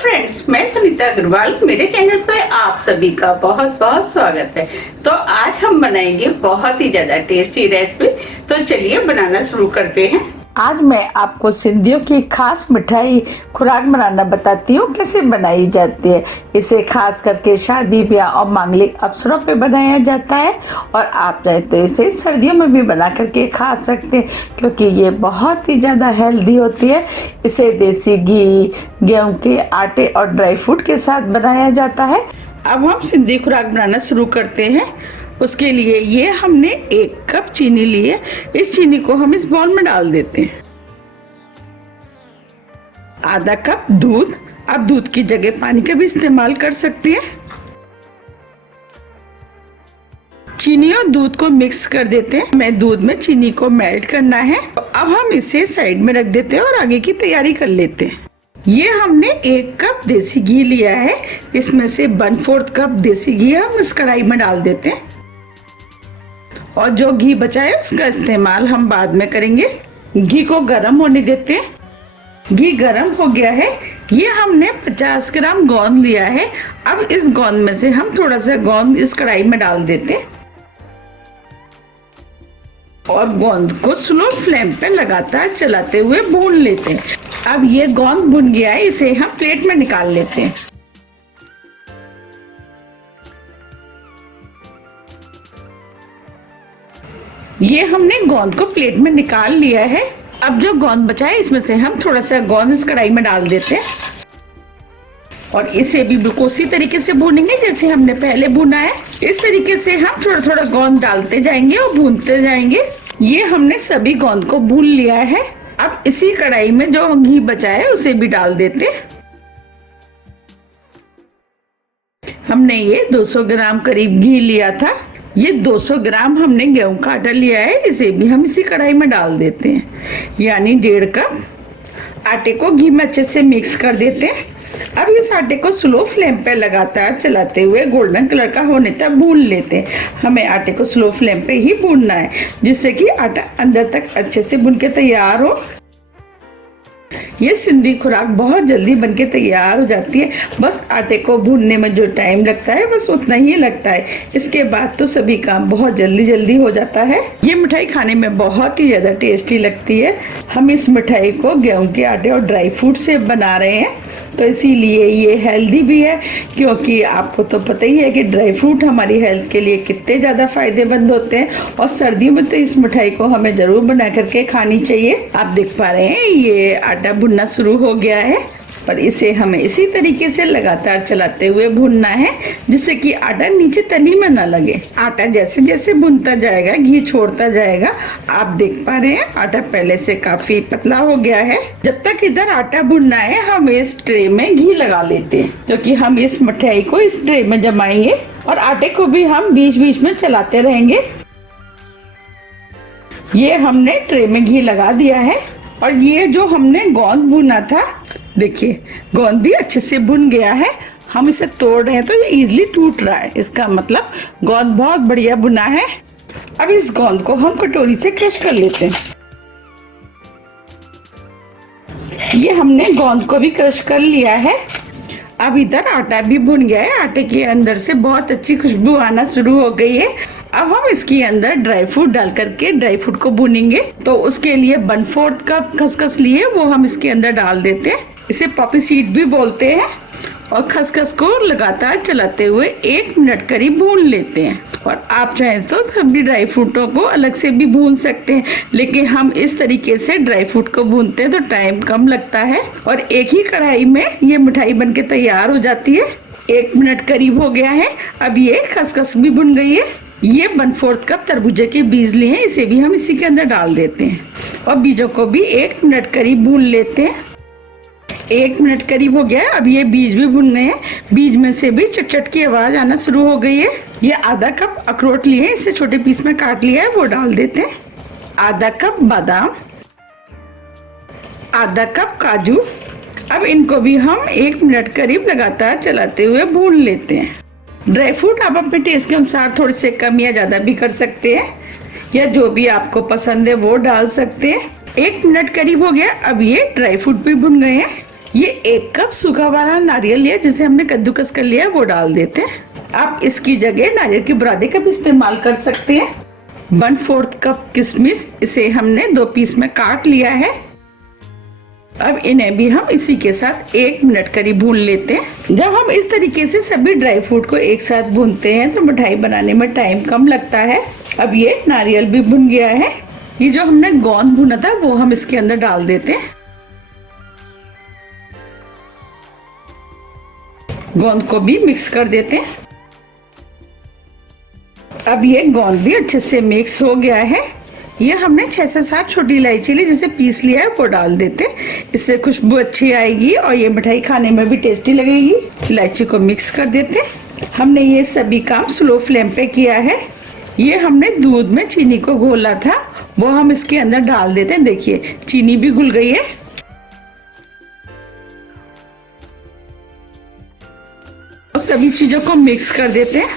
Friends, मैं सुनीता अग्रवाल। मेरे channel पे आप सभी का बहुत बहुत स्वागत है। तो आज हम बनाएंगे बहुत ही ज्यादा टेस्टी रेसिपी। तो चलिए बनाना शुरू करते हैं। आज मैं आपको सिंधियों की खास मिठाई खुराक बनाना बताती हूँ कैसे बनाई जाती है। इसे खास करके शादी ब्याह और मांगलिक अवसरों पे बनाया जाता है और आप चाहे तो इसे सर्दियों में भी बना करके खा सकते हैं क्योंकि ये बहुत ही ज़्यादा हेल्दी होती है। इसे देसी घी, गेहूं के आटे और ड्राई फ्रूट के साथ बनाया जाता है। अब हम सिंधी खुराक बनाना शुरू करते हैं। उसके लिए ये हमने 1 कप चीनी ली है। इस चीनी को हम इस बाउल में डाल देते हैं। आधा कप दूध, आप दूध की जगह पानी का भी इस्तेमाल कर सकते हैं। चीनी और दूध को मिक्स कर देते हैं। मैं दूध में चीनी को मेल्ट करना है। तो अब हम इसे साइड में रख देते हैं और आगे की तैयारी कर लेते हैं। ये हमने 1 कप देसी घी लिया है। इसमें से 1/4 कप देसी घी हम इस कढ़ाई में डाल देते हैं और जो घी बचा है उसका इस्तेमाल हम बाद में करेंगे। घी को गर्म होने देते हैं। घी गर्म हो गया है। ये हमने 50 ग्राम गोंद लिया है। अब इस गोंद में से हम थोड़ा सा गोंद इस कढ़ाई में डाल देते हैं और गोंद को स्लो फ्लेम पे लगातार चलाते हुए भून लेते हैं। अब ये गोंद भुन गया है, इसे हम प्लेट में निकाल लेते हैं। ये हमने गोंद को प्लेट में निकाल लिया है। अब जो गोंद बचा है इसमें से हम थोड़ा सा गोंद इस कढ़ाई में डाल देते हैं और इसे भी बिल्कुल उसी तरीके से भूनेंगे जैसे हमने पहले भुना है। इस तरीके से हम थोड़ा थोड़ा गोंद डालते जाएंगे और भूनते जाएंगे। ये हमने सभी गोंद को भून लिया है। अब इसी कढ़ाई में जो घी बचा है उसे भी डाल देते हैं। हमने ये 200 ग्राम करीब घी लिया था। ये 200 ग्राम हमने गेहूं का आटा लिया है। इसे भी हम इसी कढ़ाई में डाल देते हैं, यानी 1.5 कप। आटे को घी में अच्छे से मिक्स कर देते हैं। अब इस आटे को स्लो फ्लेम पे लगातार चलाते हुए गोल्डन कलर का होने तक भून लेते हैं। हमें आटे को स्लो फ्लेम पे ही भूनना है जिससे कि आटा अंदर तक अच्छे से भुन के तैयार हो। ये सिंधी खुराक बहुत जल्दी बनके तैयार हो जाती है। बस आटे को भूनने में जो टाइम लगता है बस उतना ही लगता है। इसके बाद तो सभी काम बहुत जल्दी जल्दी हो जाता है। ये मिठाई खाने में बहुत ही ज़्यादा टेस्टी लगती है। हम इस मिठाई को गेहूं के आटे और ड्राई फ्रूट से बना रहे हैं तो इसीलिए ये हेल्दी भी है क्योंकि आपको तो पता ही है कि ड्राई फ्रूट हमारी हेल्थ के लिए कितने ज़्यादा फायदेमंद होते हैं और सर्दियों में तो इस मिठाई को हमें ज़रूर बना करके खानी चाहिए। आप देख पा रहे हैं ये आटा भुनना शुरू हो गया है और इसे हमें इसी तरीके से लगातार चलाते हुए भूनना है जिससे कि आटा नीचे तली में ना लगे। आटा जैसे जैसे भुनता जाएगा घी छोड़ता जाएगा। आप देख पा रहे हैं आटा पहले से काफी पतला हो गया है। जब तक इधर आटा भुनना है हम इस ट्रे में घी लगा लेते हैं क्योंकि हम इस मिठाई को इस ट्रे में जमाएंगे और आटे को भी हम बीच बीच में चलाते रहेंगे। ये हमने ट्रे में घी लगा दिया है और ये जो हमने गोंद भुना था, देखिए गोंद भी अच्छे से भुन गया है। हम इसे तोड़ रहे हैं तो ये इजीली टूट रहा है, इसका मतलब गोंद बहुत बढ़िया भुना है। अब इस गोंद को हम कटोरी से क्रश कर लेते हैं। ये हमने गोंद को भी क्रश कर लिया है। अब इधर आटा भी भुन गया है। आटे के अंदर से बहुत अच्छी खुशबू आना शुरू हो गई है। अब हम इसके अंदर ड्राई फ्रूट डाल करके ड्राई फ्रूट को भुनेंगे। तो उसके लिए 1/4 कप खसखस लिए वो हम इसके अंदर डाल देते हैं। इसे पॉपी सीड भी बोलते हैं और खसखस को लगातार चलाते हुए 1 मिनट करीब भून लेते हैं। और आप चाहें तो सभी ड्राई फ्रूटों को अलग से भी भून सकते हैं, लेकिन हम इस तरीके से ड्राई फ्रूट को भूनते हैं तो टाइम कम लगता है और एक ही कढ़ाई में ये मिठाई बनके तैयार हो जाती है। 1 मिनट करीब हो गया है। अब ये खसखस भी भुन गई है। ये 1/4 कप तरबूजे के बीज लिए हैं, इसे भी हम इसी के अंदर डाल देते हैं और बीजों को भी 1 मिनट करीब भून लेते हैं। 1 मिनट करीब हो गया है। अब ये बीज भी भुन गए हैं। बीज में से भी चटचट की आवाज आना शुरू हो गई है। ये आधा कप अखरोट लिए हैं, इसे छोटे पीस में काट लिया है, वो डाल देते हैं। आधा कप बादाम, आधा कप काजू। अब इनको भी हम 1 मिनट करीब लगातार चलाते हुए भून लेते हैं। ड्राई फ्रूट आप अपने टेस्ट के अनुसार थोड़े से कम या ज़्यादा भी कर सकते हैं या जो भी आपको पसंद है वो डाल सकते हैं। 1 मिनट करीब हो गया। अब ये ड्राई फ्रूट भी भुन गए हैं। ये 1 कप सूखा वाला नारियल लिया जिसे हमने कद्दूकस कर लिया है, वो डाल देते हैं। आप इसकी जगह नारियल के बुरादे का भी इस्तेमाल कर सकते हैं। 1/4 कप किशमिश, इसे हमने 2 पीस में काट लिया है। अब इन्हें भी हम इसी के साथ 1 मिनट करीब भून लेते हैं। जब हम इस तरीके से सभी ड्राई फ्रूट को एक साथ भूनते हैं तो मिठाई बनाने में टाइम कम लगता है। अब ये नारियल भी भुन गया है। ये जो हमने गोंद भुना था वो हम इसके अंदर डाल देते हैं। गोंद को भी मिक्स कर देते हैं। अब ये गोंद भी अच्छे से मिक्स हो गया है। ये हमने 6 से 7 छोटी इलायची ली जिसे पीस लिया है, वो डाल देते हैं। इससे खुशबू अच्छी आएगी और ये मिठाई खाने में भी टेस्टी लगेगी। इलायची को मिक्स कर देते हैं। हमने ये सभी काम स्लो फ्लेम पे किया है। ये हमने दूध में चीनी को घोला था, वो हम इसके अंदर डाल देते हैं। देखिए चीनी भी घुल गई है। और सभी चीजों को मिक्स कर देते हैं।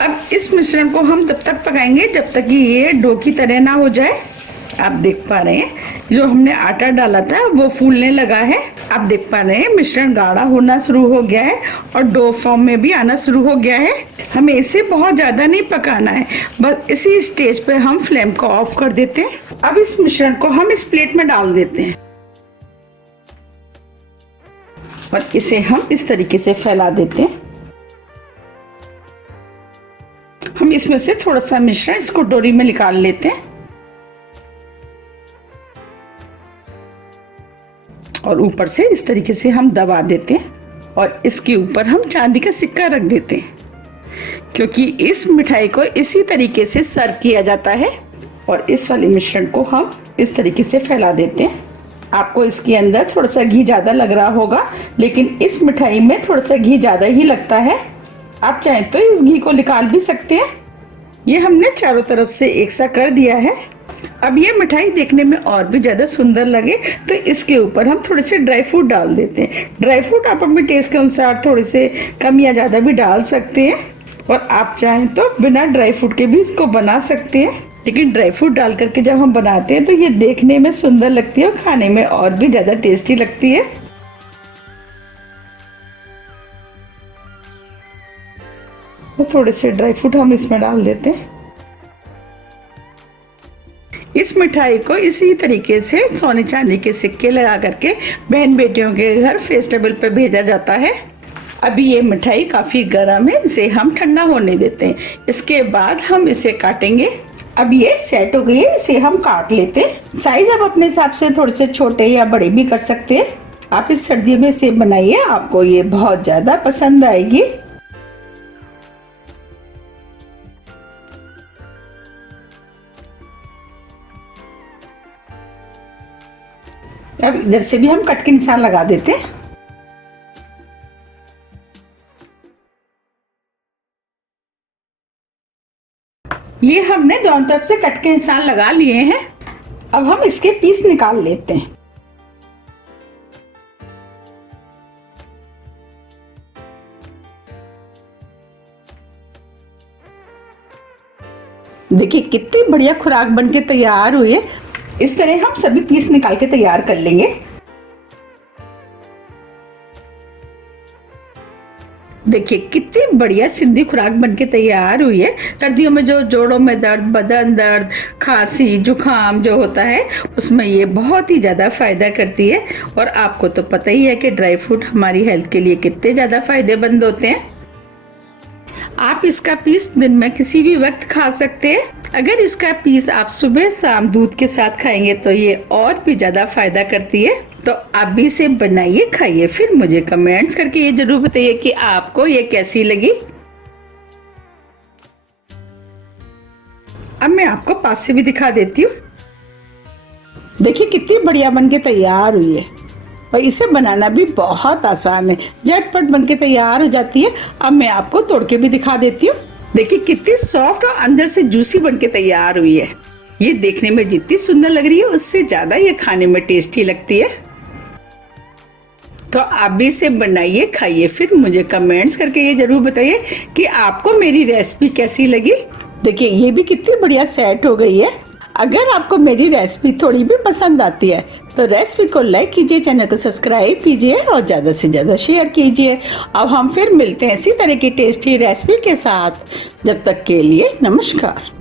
अब इस मिश्रण को हम तब तक पकाएंगे जब तक कि ये डो की तरह ना हो जाए। आप देख पा रहे हैं जो हमने आटा डाला था वो फूलने लगा है। आप देख पा रहे हैं मिश्रण गाढ़ा होना शुरू हो गया है और डो फॉर्म में भी आना शुरू हो गया है। हमें इसे बहुत ज्यादा नहीं पकाना है, बस इसी स्टेज पे हम फ्लेम को ऑफ कर देते हैं। अब इस मिश्रण को हम इस प्लेट में डाल देते हैं और इसे हम इस तरीके से फैला देते हैं। हम इसमें से थोड़ा सा मिश्रण इस कटोरी में निकाल लेते हैं और ऊपर से इस तरीके से हम दबा देते हैं और इसके ऊपर हम चांदी का सिक्का रख देते हैं, क्योंकि इस मिठाई को इसी तरीके से सर्व किया जाता है। और इस वाले मिश्रण को हम इस तरीके से फैला देते हैं। आपको इसके अंदर थोड़ा सा घी ज्यादा लग रहा होगा, लेकिन इस मिठाई में थोड़ा सा घी ज्यादा ही लगता है। आप चाहें तो इस घी को निकाल भी सकते हैं। ये हमने चारों तरफ से एक सा कर दिया है। अब ये मिठाई देखने में और भी ज्यादा सुंदर लगे तो इसके ऊपर हम थोड़े से ड्राई फ्रूट डाल देते हैं। ड्राई फ्रूट आप अपने टेस्ट के अनुसार थोड़े से कम या ज्यादा भी डाल सकते हैं और आप चाहें तो बिना ड्राई फ्रूट के भी इसको बना सकते हैं। लेकिन ड्राई फ्रूट डाल करके जब हम बनाते हैं तो ये देखने में सुंदर लगती है और खाने में और भी ज्यादा टेस्टी लगती है। तो थोड़े से ड्राई फ्रूट हम इसमें डाल देते हैं। इस मिठाई को इसी तरीके से सोने चांदी के सिक्के लगा करके बहन बेटियों के घर फेस्टिवल पे भेजा जाता है। अभी ये मिठाई काफी गर्म है, इसे हम ठंडा होने देते हैं। इसके बाद हम इसे काटेंगे। अब ये सेट हो गई है, इसे हम काट लेते हैं। साइज आप अपने हिसाब से थोड़े से छोटे या बड़े भी कर सकते हैं। आप इस सर्दियों में इसे बनाइए, आपको ये बहुत ज्यादा पसंद आएगी। अब इधर से भी हम कट के निशान लगा देते हैं। ये हमने दोनों तरफ से कट के निशान लगा लिए हैं। अब हम इसके पीस निकाल लेते हैं। देखिए कितनी बढ़िया खुराक बनके तैयार हुई है। इस तरह हम सभी पीस निकाल के तैयार कर लेंगे। देखिए कितनी बढ़िया सिंधी खुराक बनके तैयार हुई है। सर्दियों में जो जोड़ों में दर्द, बदन दर्द, खांसी, जुकाम जो होता है उसमें ये बहुत ही ज्यादा फायदा करती है। और आपको तो पता ही है कि ड्राई फ्रूट हमारी हेल्थ के लिए कितने ज्यादा फायदेमंद होते हैं। आप इसका पीस दिन में किसी भी वक्त खा सकते हैं। अगर इसका पीस आप सुबह शाम दूध के साथ खाएंगे तो ये और भी ज्यादा फायदा करती है। तो आप भी इसे बनाइए, खाइए, फिर मुझे कमेंट्स करके ये जरूर बताइए कि आपको ये कैसी लगी। अब मैं आपको पास से भी दिखा देती हूँ। देखिए कितनी बढ़िया बनके तैयार हुई है और इसे बनाना भी बहुत आसान है, झटपट बनके तैयार हो जाती है। अब मैं आपको तोड़ के भी दिखा देती हूँ। देखिए कितनी सॉफ्ट और अंदर से जूसी बनके तैयार हुई है। ये देखने में जितनी सुंदर लग रही है उससे ज्यादा ये खाने में टेस्टी लगती है। तो आप भी इसे बनाइए, खाइए, फिर मुझे कमेंट्स करके ये जरूर बताइए कि आपको मेरी रेसिपी कैसी लगी। देखिए ये भी कितनी बढ़िया सेट हो गई है। अगर आपको मेरी रेसिपी थोड़ी भी पसंद आती है तो रेसिपी को लाइक कीजिए, चैनल को सब्सक्राइब कीजिए और ज़्यादा से ज़्यादा शेयर कीजिए। अब हम फिर मिलते हैं इसी तरह की टेस्टी रेसिपी के साथ। जब तक के लिए नमस्कार।